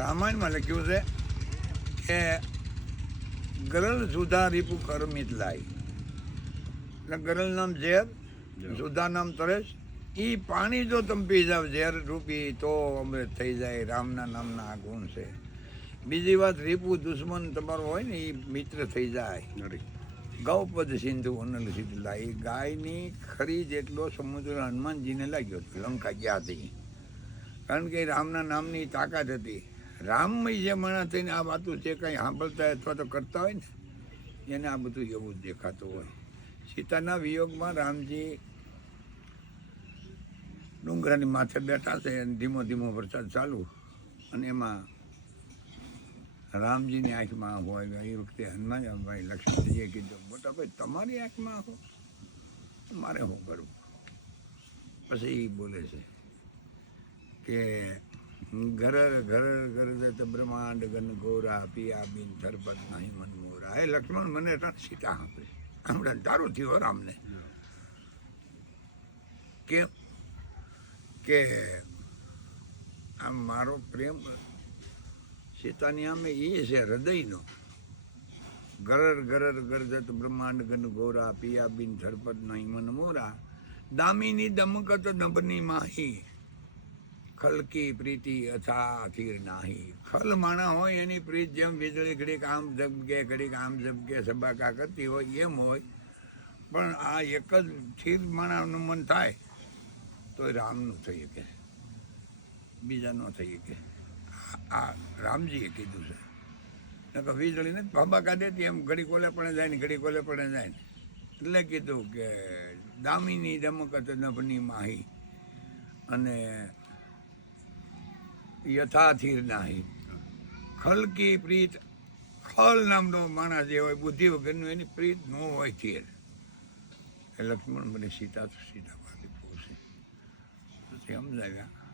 રામાયણમાં લખ્યું છે કે ગરલ સુધા રીપુ કરમિત લાય, એટલે ગરલ નામ ઝેર, સુધા નામ તરસ. એ પાણી જો તમે પી જાવ ઝેર રૂપી તો અમૃત થઈ જાય. રામના નામના આ ગુણ છે. બીજી વાત, રીપુ દુશ્મન તમારો હોય ને એ મિત્ર થઈ જાય. ગૌપદ સિંધુ અનલ શીતલા, એ ગાયની ખરી જેટલો સમુદ્ર હનુમાનજીને લાગ્યો હતો લંકા ગયા હતી, કારણ કે રામના નામની તાકાત હતી. રામમય જે માણસ થઈને આ વાતું જે કંઈ સાંભળતા અથવા તો કરતા હોય ને એને આ બધું એવું જ દેખાતું હોય. સીતાના વિયોગમાં રામજી ડુંગરાની માથે બેઠા છે અને ધીમો ધીમો વરસાદ ચાલુ, અને એમાં રામજીની આંખમાં હોય. એ વખતે હનુમાનભાઈ લક્ષ્મણજીએ કીધું, મોટા ભાઈ તમારી આંખમાં આંખો, મારે શું કરવું? પછી એ બોલે છે કે ઘર ઘર ઘર બ્રહ્માંડ ગન ગોરા પિયા બિન ધરપત નહીં મન મોરા. એ લક્ષ્મણ મને સીતા આપે હમણાં તારું થયું રામને. કેમ કે આમ મારો પ્રેમ સીતાની આમે એ છે હૃદયનો. ગરર ગરર ગરજત બ્રહ્માંડ ગન ગોરા પિયા બિન ધરપત નહીં મન મોરા. દામિની દમકત દબની માહી ખલકી પ્રીતિ અથા થીર નાહી. ખલ માણા હોય એની પ્રીત જેમ વીજળી ઘડીક આમ ઝબકે ઘડીક આમ ઝબકે સબાકા કરતી હોય એમ હોય, પણ આ એક જ સ્થિર માણાનું મન થાય તો રામનું થઈ શકે, બીજા ન થઈ શકે. આ રામજીએ કીધું છે કે વીજળીને ભબાકા દેતી એમ ઘડી કોલે પણ જાય ને ઘડી કોલે પણ જાય ને. એટલે કીધું કે દામિની દમકત નભની માહી અને યથાથીર નાહી. ખલકી પ્રીત, ખલ નામનો માણસ જે હોય બુદ્ધિ વગરનું એની પ્રીત ન હોય થીર. એ લક્ષ્મણ મને સીતા તો સીતા વાલી પૂછે પછી સમજાવ્યા